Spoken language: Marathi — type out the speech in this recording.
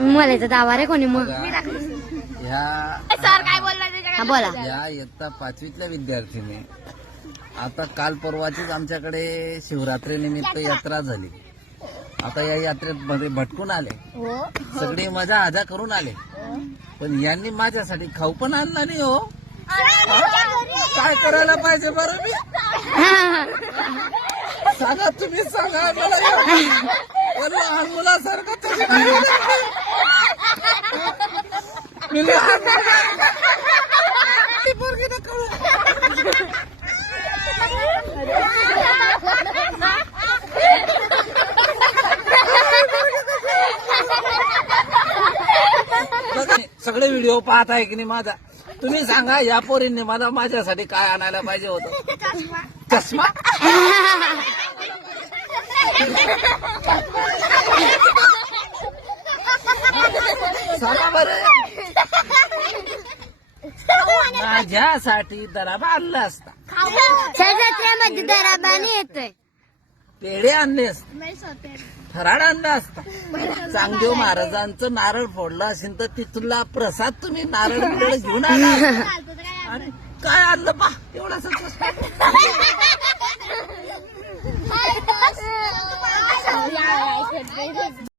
मला तर दावा रे कोणी मग ह्या सर काय बोलणार हा बोला. या इयत्ता 5वीतल्या विद्यार्थीने आता काल परवाचीच आमच्याकडे शिवरात्री निमित्त यात्रा झाली. आता या यात्रेत मध्ये भटकून आले, सगळी मजा आजा करून आले, पण यांनी माझ्यासाठी खाऊ पण आणला नाही हो. काय करायला पाहिजे बरं मी? सांगा तुम्ही, सांगा मला. लहान मुलासारखं तुम्ही मी लहान ती पोरगी ना कळू. सगळे व्हिडिओ पाहत आहे की नाही माझा? तुम्ही सांगा या पोरींनी मला माझ्यासाठी काय आणायला पाहिजे होतं? चष्मा. सांगा बरं. माझ्यासाठी दराबा आणला असता, जत्रेमध्ये दराबाने येतोय, पेढे आणले असते, फराळ आणला असता, चांगदेव महाराजांचं नारळ फोडलं असेल तर तिथला प्रसाद तुम्ही नारळ बिरळ घेऊन आला. अरे काय आणलं पा एवढा